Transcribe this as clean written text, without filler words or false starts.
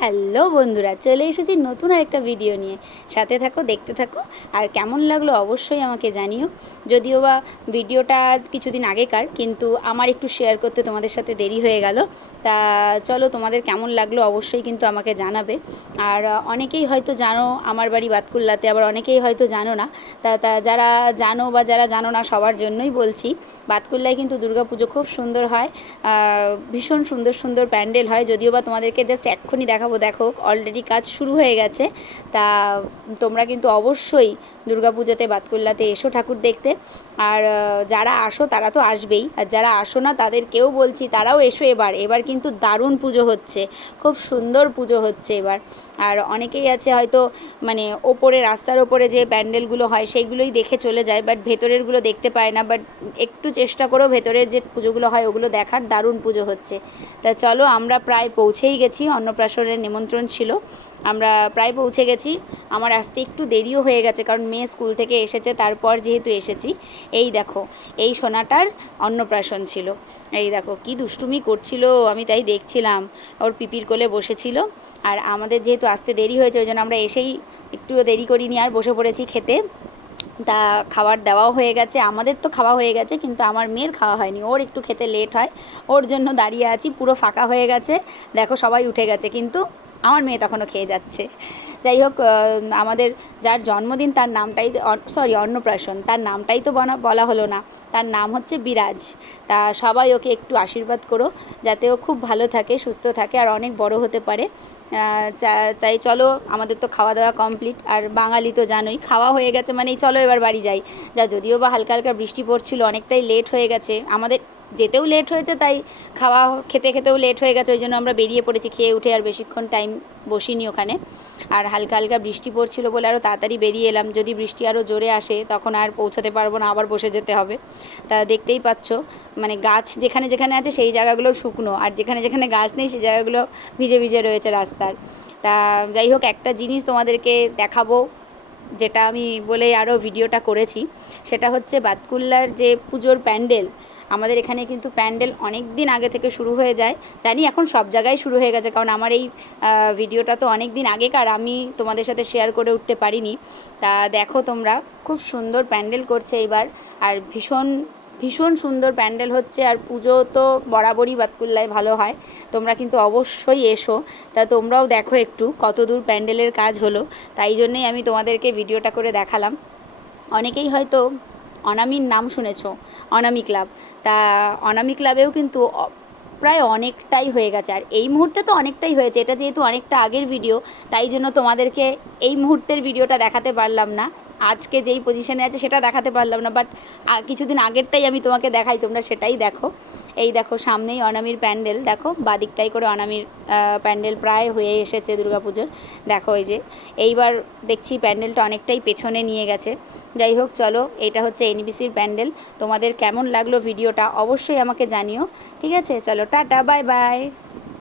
Hello বন্ধুরা, চলে এসেছি নতুন আরেকটা ভিডিও নিয়ে। সাথে থাকো, দেখতে থাকো। আর কেমন লাগলো অবশ্যই আমাকে জানিও। যদিও বা ভিডিওটা কিছুদিন আগেকার, কিন্তু আমার একটু শেয়ার করতে তোমাদের সাথে দেরি হয়ে গেল। তা চলো, তোমাদের কেমন লাগলো অবশ্যই কিন্তু আমাকে জানাবে। আর অনেকেই হয়তো জানো আমার বাড়ি বাতকুল্লাতে, আবার অনেকেই হয়তো জানো না। তা যারা জানো বা যারা জানো না সবার জন্যই বলছি, বাতকুল্লায় কিন্তু দুর্গাপুজো খুব সুন্দর হয়। ভীষণ সুন্দর সুন্দর প্যান্ডেল হয়। যদিও বা তোমাদেরকে জাস্ট এক্ষুনি দেখাবো, দেখো অলরেডি কাজ শুরু হয়ে গেছে। তা তোমরা কিন্তু অবশ্যই দুর্গাপুজোতে বাতকুল্লাতে এসো ঠাকুর দেখতে। আর যারা আসো তারা তো আসবেই, আর যারা আসো না তাদেরকেও বলছি তারাও এসো। এবার কিন্তু দারুণ পুজো হচ্ছে, খুব সুন্দর পুজো হচ্ছে এবার। আর অনেকেই আছে হয়তো মানে ওপরে, রাস্তার ওপরে যে প্যান্ডেলগুলো হয় সেইগুলোই দেখে চলে যায়, বাট ভেতরেরগুলো দেখতে পায় না। বাট একটু চেষ্টা করো ভেতরের যে পুজোগুলো হয় ওগুলো দেখার, দারুণ পুজো হচ্ছে। তা চলো, আমরা প্রায় পৌঁছেই গেছি। অন্নপ্রাশনের নিমন্ত্রণ ছিল, আমরা প্রায় পৌঁছে গেছি। আমার আসতে একটু দেরিও হয়ে গেছে, কারণ মেয়ে স্কুল থেকে এসেছে, তারপর যেহেতু এসেছি। এই দেখো, এই সোনাটার অন্নপ্রাশন ছিল। এই দেখো কি দুষ্টুমি করছিল, আমি তাই দেখছিলাম। ওর পিপির কোলে বসেছিল। আর আমাদের যেহেতু আসতে দেরি হয়েছে, ওই জন্য আমরা এসেই একটুও দেরি করিনি, আর বসে পড়েছি খেতে। তা খাবার দেওয়াও হয়ে গেছে, আমাদের তো খাওয়া হয়ে গেছে, কিন্তু আমার মেয়ের খাওয়া হয়নি, ওর একটু খেতে লেট হয়, ওর জন্য দাঁড়িয়ে আছি। পুরো ফাঁকা হয়ে গেছে, দেখো সবাই উঠে গেছে, কিন্তু আমার মেয়ে তখনও খেয়ে যাচ্ছে। যাই হোক, আমাদের যার জন্মদিন তার নামটাই, সরি অন্নপ্রাশন, তার নামটাই তো বলা হলো না। তার নাম হচ্ছে বিরাজ। তা সবাই ওকে একটু আশীর্বাদ করো, যাতে ও খুব ভালো থাকে, সুস্থ থাকে, আর অনেক বড় হতে পারে। তাই চলো, আমাদের তো খাওয়া দাওয়া কমপ্লিট, আর বাঙালি তো জানোই, খাওয়া হয়ে গেছে মানেই চলো এবার বাড়ি যাই। যদিও বা হালকা হালকা বৃষ্টি পড়ছিল, অনেকটাই লেট হয়ে গেছে আমাদের, যেতেও লেট হয়েছে, তাই খাওয়া খেতে খেতেও লেট হয়ে গেছে, ওই জন্য আমরা বেরিয়ে পড়েছি। খেয়ে উঠে আর বেশিক্ষণ টাইম বসিনি ওখানে। আর হালকা হালকা বৃষ্টি পড়ছিল বলে আরও তাড়াতাড়ি বেরিয়ে এলাম, যদি বৃষ্টি আরও জোরে আসে তখন আর পৌঁছাতে পারবো না, আবার বসে যেতে হবে। তা দেখতেই পাচ্ছ, মানে গাছ যেখানে যেখানে আছে সেই জায়গাগুলো শুকনো, আর যেখানে যেখানে গাছ নেই সেই জায়গাগুলো ভিজে ভিজে রয়েছে রাস্তার। তা যাই হোক, একটা জিনিস তোমাদেরকে দেখাবো, যেটা আমি বলেই আরও ভিডিওটা করেছি, সেটা হচ্ছে বাতকুল্লার যে পুজোর প্যান্ডেল। আমাদের এখানে কিন্তু প্যান্ডেল অনেক দিন আগে থেকে শুরু হয়ে যায়। জানি এখন সব জায়গায় শুরু হয়ে গেছে, কারণ আমার এই ভিডিওটা তো অনেক দিন আগেকার, আমি তোমাদের সাথে শেয়ার করে উঠতে পারিনি। তা দেখো তোমরা, খুব সুন্দর প্যান্ডেল করছে এবার, আর ভীষণ ভীষণ সুন্দর প্যান্ডেল হচ্ছে। আর পুজো তো বরাবরই বাতকুল্লায় ভালো হয়, তোমরা কিন্তু অবশ্যই এসো। তা তোমরাও দেখো একটু কত দূর প্যান্ডেলের কাজ হলো, তাই জন্যেই আমি তোমাদেরকে ভিডিওটা করে দেখালাম। অনেকেই হয়তো অনামির নাম শুনেছো, অনামি ক্লাব। তা অনামি ক্লাবেও কিন্তু প্রায় অনেকটাই হয়ে গেছে, আর এই মুহূর্তে তো অনেকটাই হয়েছে। এটা যেহেতু অনেকটা আগের ভিডিও, তাই জন্য তোমাদেরকে এই মুহূর্তের ভিডিওটা দেখাতে পারলাম না, আজকে যেই পজিশনে আছে সেটা দেখাতে পারলাম না। বাট কিছুদিন আগেরটাই আমি তোমাকে দেখাই, তোমরা সেটাই দেখো। এই দেখো সামনেই অনামির প্যান্ডেল, দেখো বাদিকটাই করে অনামির প্যান্ডেল প্রায় হয়ে এসেছে দুর্গাপুজোর। দেখো এই যে, এইবার দেখছি প্যান্ডেলটা অনেকটাই পেছনে নিয়ে গেছে। যাই হোক চলো, এটা হচ্ছে এনবিসির প্যান্ডেল। তোমাদের কেমন লাগলো ভিডিওটা অবশ্যই আমাকে জানিও। ঠিক আছে, চলো টাটা, বাই বাই।